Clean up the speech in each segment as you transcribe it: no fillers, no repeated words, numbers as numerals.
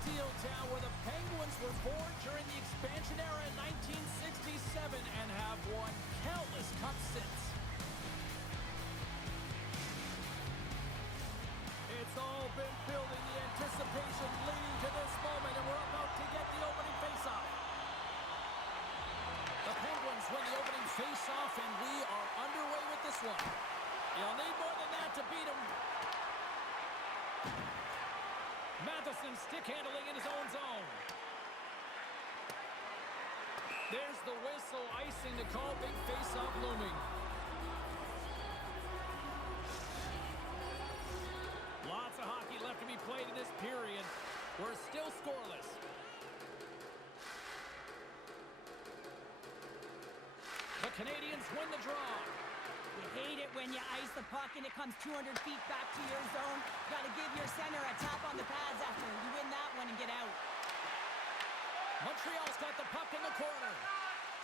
Steel Town, where the Penguins were born during the expansion era in 1967 and have won countless cups since. It's all been building, the anticipation leading to this moment, and we're about to get the opening faceoff. The Penguins win the opening faceoff, and we are underway with this one. You'll need more than that to beat them. Matheson stick handling in his own zone. There's the whistle, icing to call, big face-off looming. Lots of hockey left to be played in this period. We're still scoreless. The Canadians win the draw. You hate it when you ice the puck and it comes 200 feet back to your zone. Got to give your center a tap on the pads after you win that one and get out. Montreal's got the puck in the corner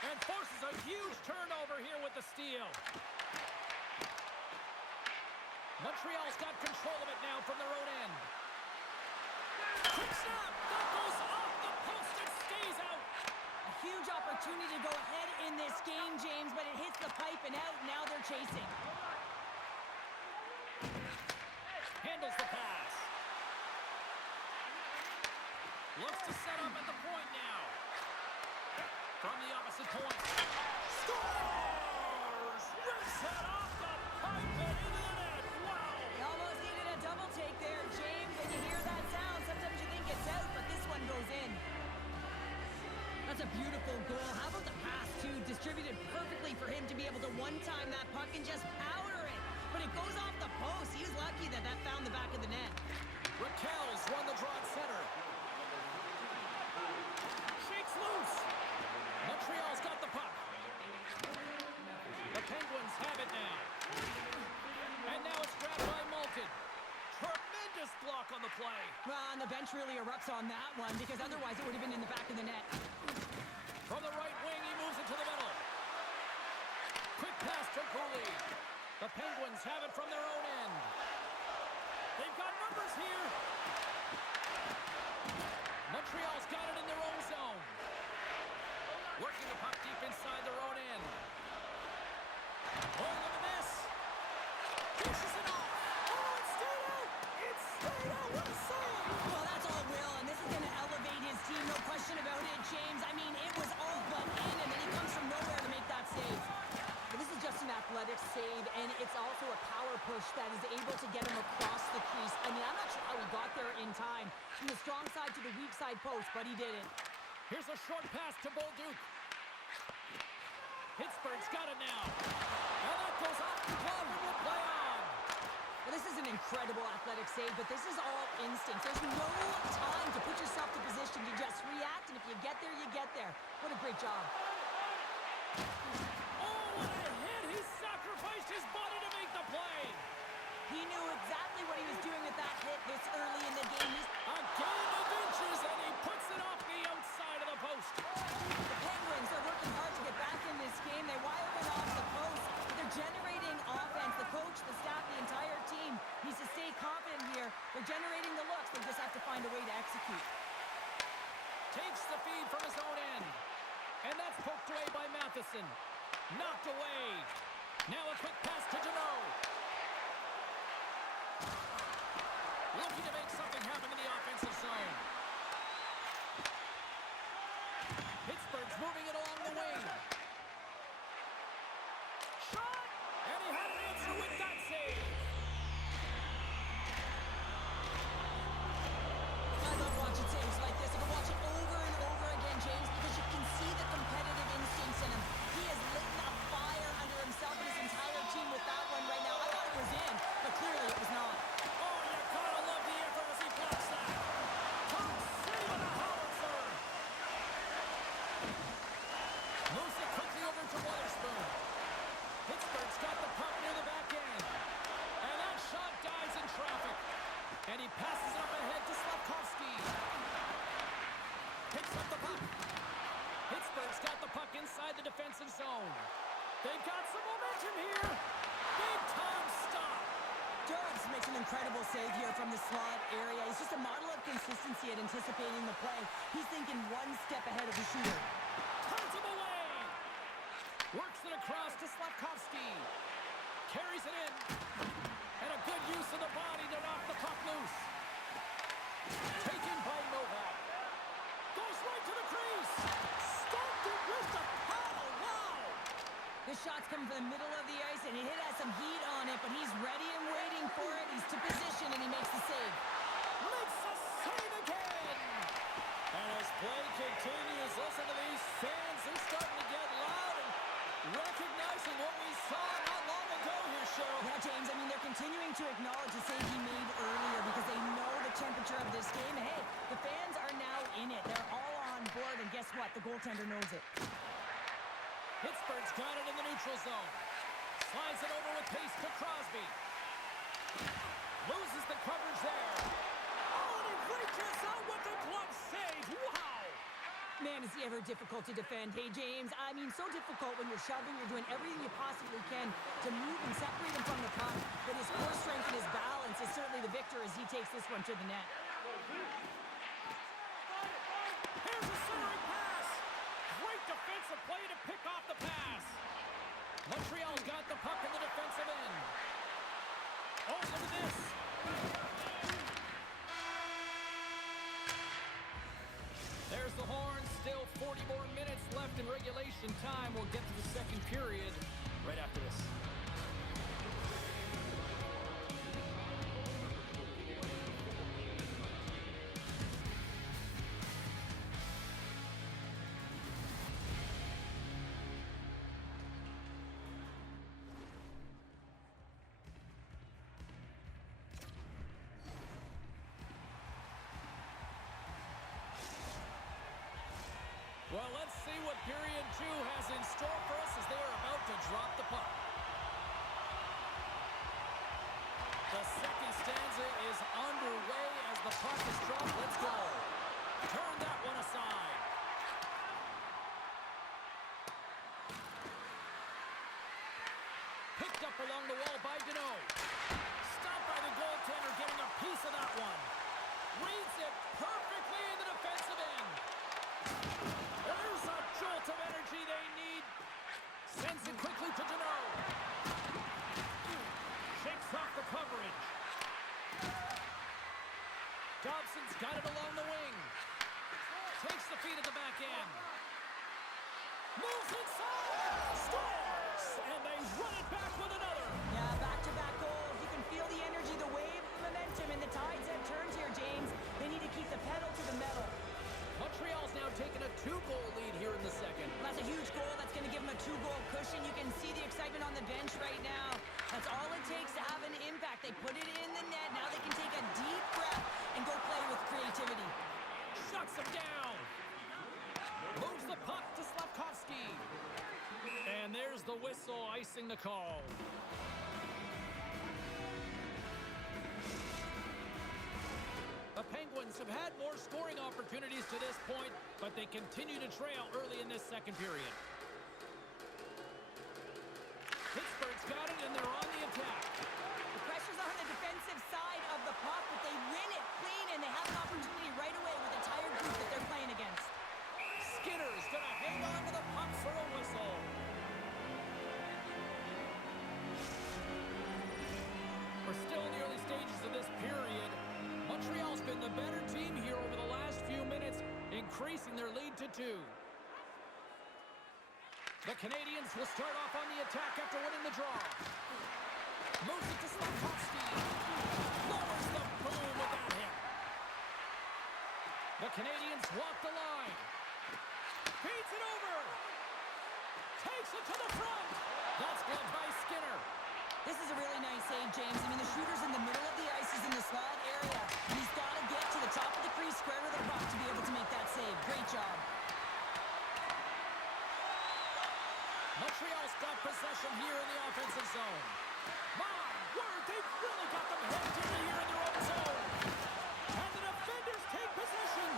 and forces a huge turnover here with the steal. Montreal's got control of it now from their own end. Quick snap! That goes off the post and stays out. A huge opportunity to go ahead in this game, James, but it hits the pipe and out. Now they're chasing. Handles the pass. Looks to set up at the point now. From the opposite point. Scores! Rips it off the pipe and into the net. Wow! They almost needed a double take there, James. When you hear that sound, sometimes you think it's out, but this one goes in. That's a beautiful goal. How about the pass, too? Distributed perfectly for him to be able to one-time that puck and just powder it. But it goes off the post. He was lucky that that found the back of the net. Raquel's won the draw at center. Shakes loose. Montreal's got the puck. The Penguins have it now. And now it's grabbed by Malkin. Tremendous block on the play. Well, and the bench really erupts on that one because otherwise it would have been in the back of the net. From the right wing, he moves it to the middle. Quick pass to Cooley. The Penguins have it from their own end. They've got numbers here. Montreal's got it in their own zone. Working the puck deep inside their own end. Oh, look at this. Pushes it off. Oh, it stayed out. It stayed out. What a save. Well, that's all Will, and this is going to elevate his team. No question about it, James. I mean, it was all but in, and then he comes from nowhere to make that save. But this is just an athletic save, and it's also a power push that is able to get him across the crease. I mean, I'm not sure how he got there in time. From the strong side to the weak side post, but he did it. Here's a short pass to Bolduc. Pittsburgh's got it now. And that goes off the glove and will play on. Well, this is an incredible athletic save, but this is all instinct. There's no time to put yourself to position. You just react, and if you get there, you get there. What a great job. Oh, what a hit! He sacrificed his body to make the play. He knew exactly what he was doing with that hit this early in the game. A game of inches, and he puts it off the outside of the post. The Penguins are working hard to get back in this game. They wire one off the post. They're generating offense. The coach, the staff, the entire team needs to stay confident here. They're generating the looks. They just have to find a way to execute. Takes the feed from his own end. And that's poked away by Matheson. Knocked away. Now a quick pass to Deneau. Looking to make something happen in the offensive zone. Pittsburgh's moving it along the wing. Shot! And he had an answer with that save. I love watching saves like this. I can watch it over and over again, James, because you can see the competitive instincts in him. He has lit a fire under himself and his entire team with that one right now. I thought it was in, but clearly it was not. Oh, you gotta love the effort as he blocks that. Tom City with a howitzer. Moves it quickly over to Witherspoon. Pittsburgh's got the puck near the back end. And that shot dies in traffic. And he passes it up ahead to Slavkovsky. Picks up the puck. Pittsburgh's got the puck inside the defensive zone. They've got some momentum here. Big time stop. Dubs makes an incredible save here from the slot area. He's just a model of consistency at anticipating the play. He's thinking one step ahead of the shooter. Turns him away. Works it across to Slavkovsky. Carries it in. And a good use of the body to knock the puck loose. Taken by Novak. Goes right to the crease. Stopped it with the paddle. Wow. This shot's coming from the middle of the ice, and it has some heat on it, but he's ready and waiting for it. He's to position, and he makes the save. Makes the save again. And as play continues, listen to these fans. They're starting to get loud and recognizing what we saw not long ago here, Cheryl. Yeah, James, I mean, they're continuing to acknowledge the save he made earlier because they know the temperature of this game. And hey, the fans are now in it. They're all on board, and guess what? The goaltender knows it. Pittsburgh's got it in the neutral zone. Slides it over with pace to Crosby. Loses the coverage there. Oh, and he reaches out with the glove save. Wow! Man, is he ever difficult to defend. Hey, James, I mean, so difficult when you're shoving. You're doing everything you possibly can to move and separate him from the puck. But his core strength and his balance is certainly the victor as he takes this one to the net. Here's a centering pass. Great defensive play to pick off the pass. Montreal's got the puck in the defensive end. Oh, look at this. There's the horn. Still 40 more minutes left in regulation time. We'll get to the second period right after this. Well, let's see what period 2 has in store for us as they are about to drop the puck. The second stanza is underway as the puck is dropped. Let's go. Turn that one aside. Picked up along the wall by Deneau. Stopped by the goaltender, getting a piece of that one. Reads it perfectly in the defensive end. There's a jolt of energy they need. Sends it quickly to Deneau. Shakes off the coverage. Dobson's got it along the wing. Takes the feed at the back end. Moves inside. Scores! And they run it back with another. Yeah, back-to-back goals. You can feel the energy, the wave, the momentum, and the tides have turned here, James. They need to keep the pedal to the metal. Montreal's now taking a 2-goal lead here in the second. That's a huge goal. That's going to give them a 2-goal cushion. You can see the excitement on the bench right now. That's all it takes to have an impact. They put it in the net. Now they can take a deep breath and go play with creativity. Shuts him down. Moves the puck to Slavkovsky. And there's the whistle icing the call. The Penguins have had more scoring opportunities to this point, but they continue to trail early in this second period. Pittsburgh's got it, and they're on the attack. The pressure's on the defensive side of the puck, but they win it clean, and they have an opportunity right away with a tired group that they're playing against. Skinner's going to hang on to the puck for a whistle. We're still in the early stages of this period. Montreal's been the better team here over the last few minutes, increasing their lead to 2. The Canadiens will start off on the attack after winning the draw. Moves it to Slavkovsky. Lowers the boom with that hit. The Canadiens walk the line. Feeds it over. Takes it to the front. That's gloved by Skinner. This is a really nice save, James. I mean, the shooter's in the middle of the ice. He's in the slot area. And he's got to get to the top of the crease, square to the puck to be able to make that save. Great job. Montreal's got possession here in the offensive zone. My word, they've really got them hemmed in here in their own zone. And the defenders take possession.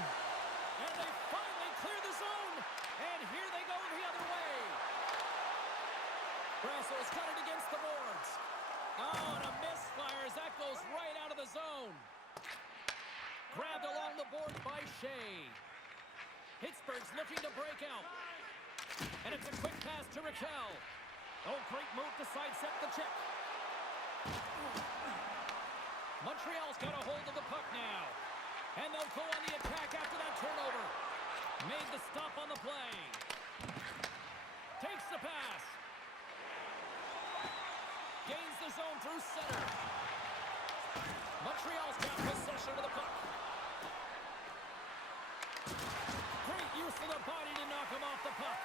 And they finally clear the zone. And here they go the other way. Brassel's got it against the boards. Oh, and a misfire as that goes right out of the zone. Grabbed along the boards by Shea. Pittsburgh's looking to break out. And it's a quick pass to Raquel. Oh, great move to sidestep the check. Montreal's got a hold of the puck now. And they'll go on the attack after that turnover. Made the stop on the play. Takes the pass. Gains the zone through center. Montreal's got possession of the puck. Great use of the body to knock him off the puck.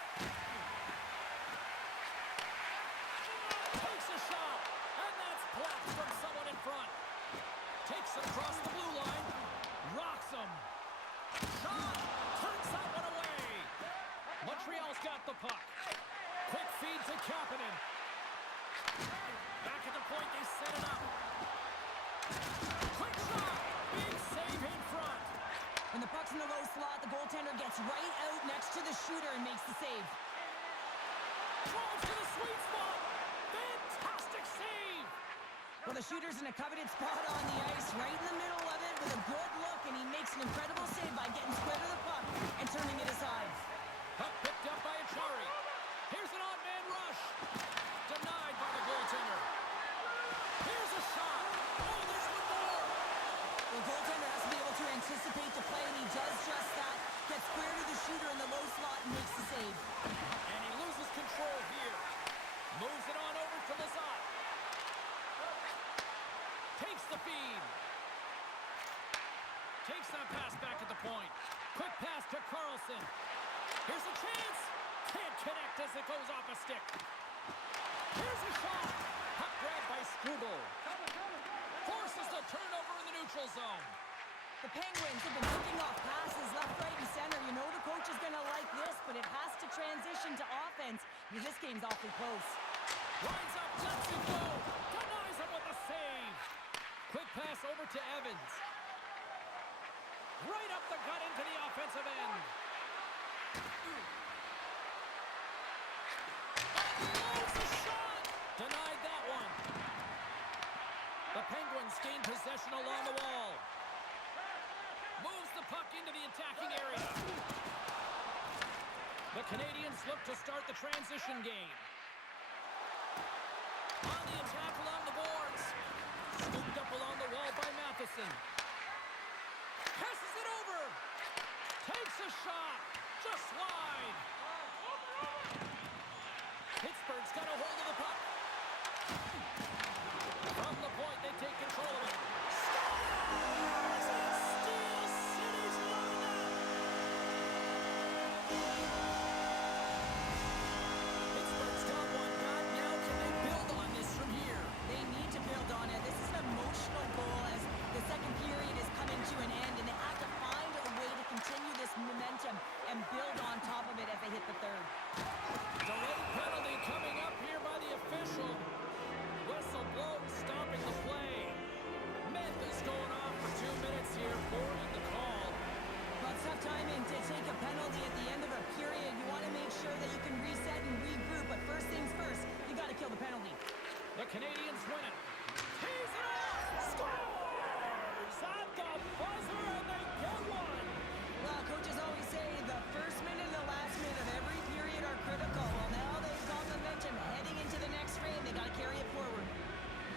Takes a shot, and that's blocked from someone in front. Takes it across the blue line. Rocks him. Shot! Turns that one away. Montreal's got the puck. Quick feed to Kapanen. Back at the point, they set it up. Quick shot! Big save in front. When the puck's in the low slot, the goaltender gets right out next to the shooter and makes the save. Drives to the sweet spot. Fantastic save. Well, the shooter's in a coveted spot on the ice, right in the middle of it with a good look, and he makes an incredible save by getting square to the puck and turning it aside. Puck picked up by Achari. Here's an odd man rush. Denied by the goaltender. Here's a shot. Oh, there's one more. The goaltender has to be able to anticipate the play, and he does just that. Gets square to the shooter in the low slot and makes the save. And he loses control here. Moves it on over to Lizotte. Takes the feed. Takes that pass back at the point. Quick pass to Carlson. Here's a chance. Can't connect as it goes off a stick. Here's a shot. Puck grabbed by Struble. Forces the turnover in the neutral zone. The Penguins have been picking off passes left, right, and center. You know the coach is going to like this, but it has to transition to offense because this game's awfully close. Lines up, lets it go. Denies him with a save. Quick pass over to Evans. Right up the gut into the offensive end. Unloads the shot. Denied that one. The Penguins gain possession along the wall. Moves the puck into the attacking area. The Canadians look to start the transition game. On the attack along the boards. Scooped up along the wall by Matheson. Passes it over. Takes a shot. Just wide. Pittsburgh's got a hold of the puck. From the point, they take control of it. Scores! And Steel City's loaded up. Pittsburgh's got one back. Now can they build on this from here? They need to build on it. This is an emotional goal as the second period is coming to an end, and they have to find a way to continue this momentum and build on top of it as they hit the third. Delayed penalty coming up here by the official. Whistle blown, stopping the play. Memphis going off for 2 minutes here, boarding the call. Well, it's tough timing to take a penalty at the end of a period. You want to make sure that you can reset and regroup, but first things first, you got to kill the penalty. The Canadians win it. Tees it up! Scores! At the buzzer, and they get one! Well, coaches always say the first minute and the last minute of every period are critical. Well, now they've got momentum heading into the next frame. They got to carry it forward.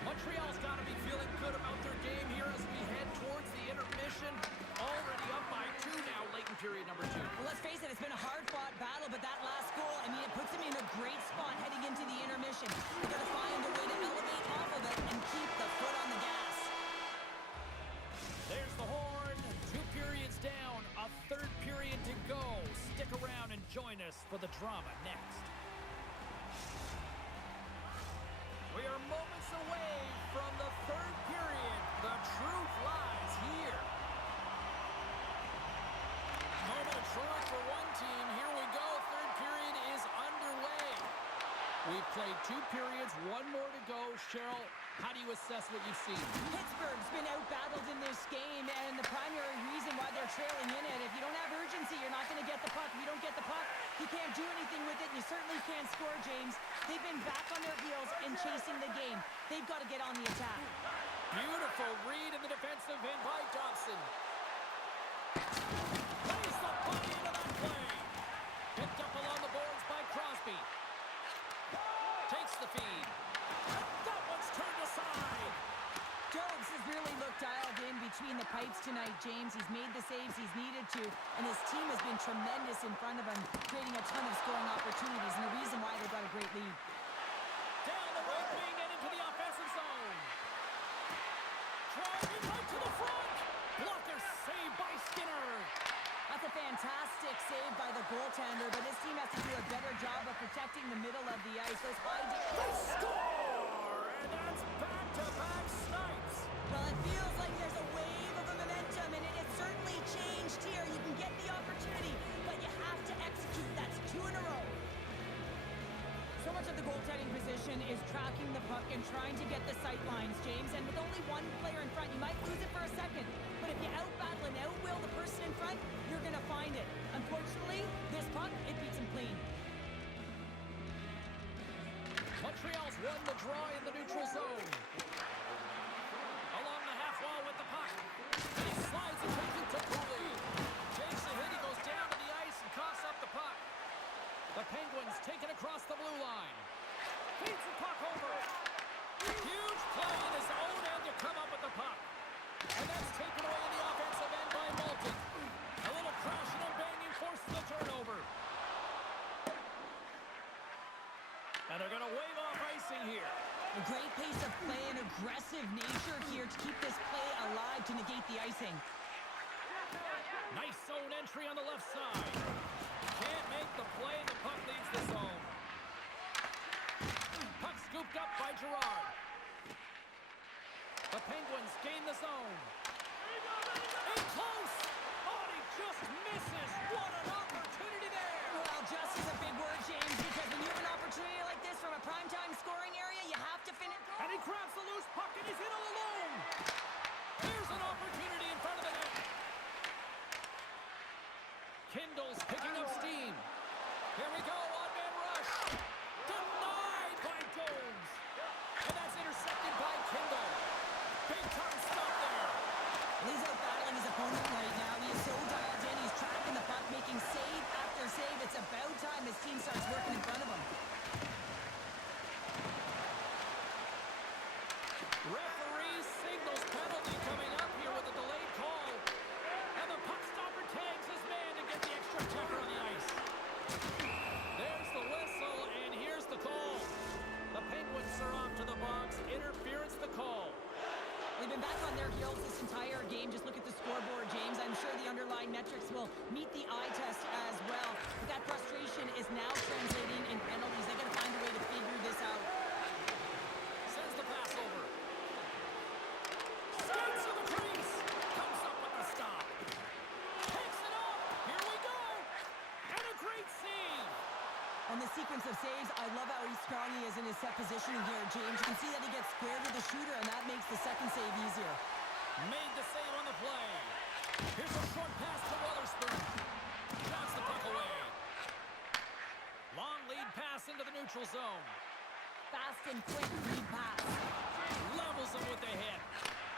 Montreal's got to be feeling good about their game here as we head towards the intermission. Already up by 2 now, late in period number 2. Well, let's face it, it's been a hard-fought battle, but that last goal, I mean, it puts them in a great spot heading into the intermission. They got to find a way to elevate off of it and keep the foot on the gas. There's the horn. 2 periods down, a third period to go. Stick around and join us for the drama next. We are moments away from the third period. The truth lies here. Moment of truth for one team. Here we go. Third period is underway. We've played 2 periods, 1 more to go. Cheryl, How do you assess what you've seen? Pittsburgh's been out-battled in this game, and the primary reason why they're trailing in it, if you don't have urgency, you're not going to get the puck. If you don't get the puck, you can't do anything with it, and you certainly can't score, James. They've been back on their heels and chasing the game. They've got to get on the attack. Beautiful read in the defensive end by Dobson. Plays the body into that play. Picked up along the boards by Crosby. Takes the feed. That one's turned aside. Jobs has really looked dialed in between the pipes tonight, James. He's made the saves he's needed to, and his team has been tremendous in front of him, creating a ton of scoring opportunities, and the reason why they've got a great lead. Down the right wing and into the offensive zone. Driving right to the front. Blocker save by Skinner. That's a fantastic save by the goaltender, but his team has to do a better job of protecting the middle of the ice. Those high They score! And that's back-to-back snipes. Well, it feels like there's a wave of a momentum, and it has certainly changed here. You can get the opportunity, but you have to execute. That's 2 in a row. So much of the goaltending position is tracking the puck and trying to get the sight lines, James. And with only one player in front, you might lose it for a second. But if you out-battle and out-will the person in front, you're going to find it. Unfortunately, this puck, it beats him clean. Montreal's won the draw in the neutral zone. Along the half wall with the puck. He slides it quickly to Cooley. Takes a hit, he goes down to the ice and coughs up the puck. The Penguins take it across the blue line. Feeds the puck over. Huge play in his own end to come up with the puck. And that's taken away in the offensive end by Malton. A little crashing and banging forces the turnover. And they're going to wave off icing here. A great pace of play and aggressive nature here to keep this play alive to negate the icing. Nice zone entry on the left side. Can't make the play, and the puck leaves the zone. Puck scooped up by Gerard. The Penguins gain the zone. In close! Oh, and he just misses. What an opportunity there! Well, just is a big word, James, because when you have an opportunity like this from a primetime scoring area, you have to finish. And he grabs the loose puck, and he's in all alone. Here's an opportunity in front of the net. Kindle's picking up steam. Here we go, on-man rush. Denied by Jones. And that's intercepted by Kindle. Big time stop there. He's out battling his opponent right now. He is so dialed in. He's tracking the puck, making save after save. It's about time his team starts working in front of him. Referee signals penalty coming up here with a delayed call. And the puck stopper tags his man to get the extra checker on the ice. There's the whistle, and here's the call. The Penguins are off to the box. Interference the call. They've been back on their heels this entire game. Just look at the scoreboard, James. I'm sure the underlying metrics will meet the eye test as well. But that frustration is now translating in penalties. They got to find a way to figure this out. Sends the pass over. Skates to the crease. Comes up with the stop. Takes it up. Here we go. And a great save. On the sequence of saves, I love how strong he is in his set positioning here, James. You can see that he gets squared with the shooter, and that makes the second save easier. Made the save on the play. Here's a short pass to Weatherspoon. Knocks the puck away. Long lead pass into the neutral zone. Fast and quick lead pass. Levels him with the hit.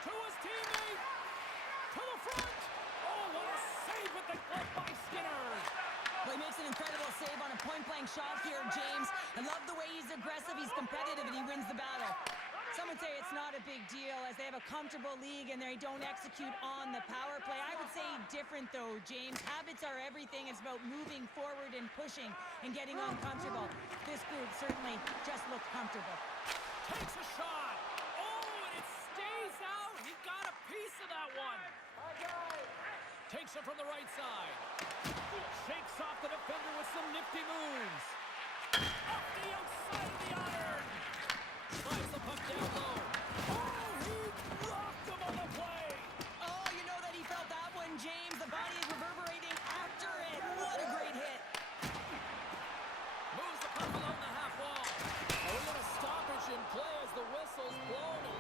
To his teammate. To the front. Oh, what a save with the glove by Skinner. Well, he makes an incredible save on a point-blank shot here, James. I love the way he's aggressive, he's competitive, and he wins the battle. Some would say it's not a big deal as they have a comfortable league and they don't execute on the power play. I would say different, though, James. Habits are everything. It's about moving forward and pushing and getting uncomfortable. This group certainly just looked comfortable. Takes a shot. Oh, and it stays out. He got a piece of that one. Takes it from the right side. Shakes off the defender with some nifty moves. Up the outside of the iron. Slides the puck down low. Oh, he rocked him on the play. Oh, you know that he felt that one, James. The body is reverberating after it. What a great hit. Moves the puck along the half wall. A little stoppage in play as the whistle's blown.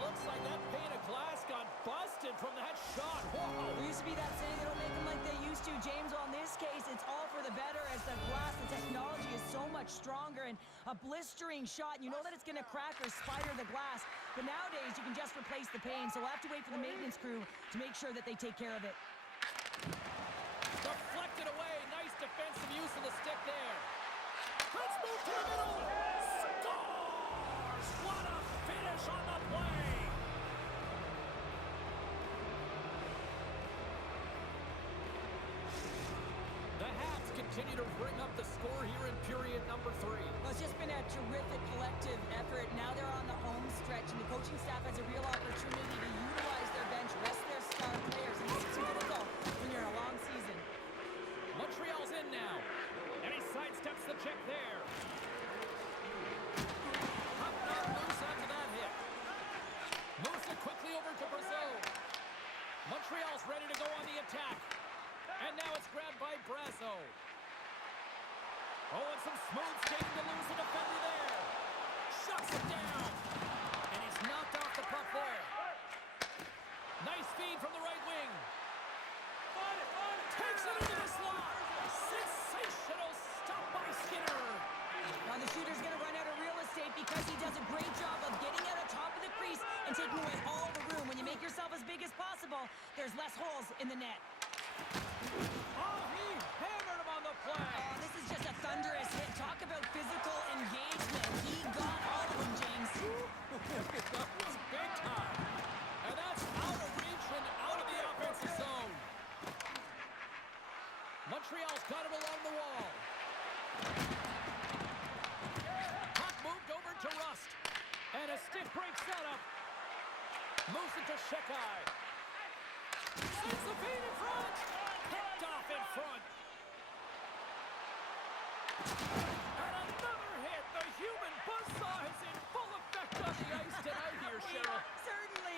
exhausted from that shot. Whoa. There used to be that saying, they don't make them like they used to, James. Well, in this case, it's all for the better as the glass, the technology is so much stronger, and a blistering shot, you know that it's going to crack or spider the glass, but nowadays you can just replace the pain, so we'll have to wait for the maintenance crew to make sure that they take care of it. Deflected away. Nice defensive use of the stick there. Let's move to the middle. Scores! What a finish on the play. The Habs continue to bring up the score here in period number 3. Well, it's just been a terrific collective effort. Now they're on the home stretch, and the coaching staff has a real opportunity to utilize their bench, rest their star players, and this is critical when you're in a long season. Montreal's in now. And he sidesteps the check there. Up not loose after that hit. Moves it quickly over to Brazil. Montreal's ready to go on the attack. And now it's grabbed by Brasso. Oh, and some smooth skating to lose the defender there. Shuts it down. And he's knocked off the puck there. Nice feed from the right wing. Takes it into the slot. Sensational stop by Skinner. Now the shooter's going to run out of real estate because he does a great job of getting out of top of the crease and taking away all the room. When you make yourself as big as possible, there's less holes in the net. Oh, he hammered him on the play. Oh, this is just a thunderous hit. Talk about physical engagement. He got all of them, James. That was big time. And that's out of reach and out of the offensive zone. Montreal's got it along the wall. Puck moved over to Rust. And a stick breaks that up. Moves it to Shekai. Sends the feed in front. Picked off in front. And another hit. The human buzzsaw is in full effect on the ice tonight here, Cheryl. Certainly,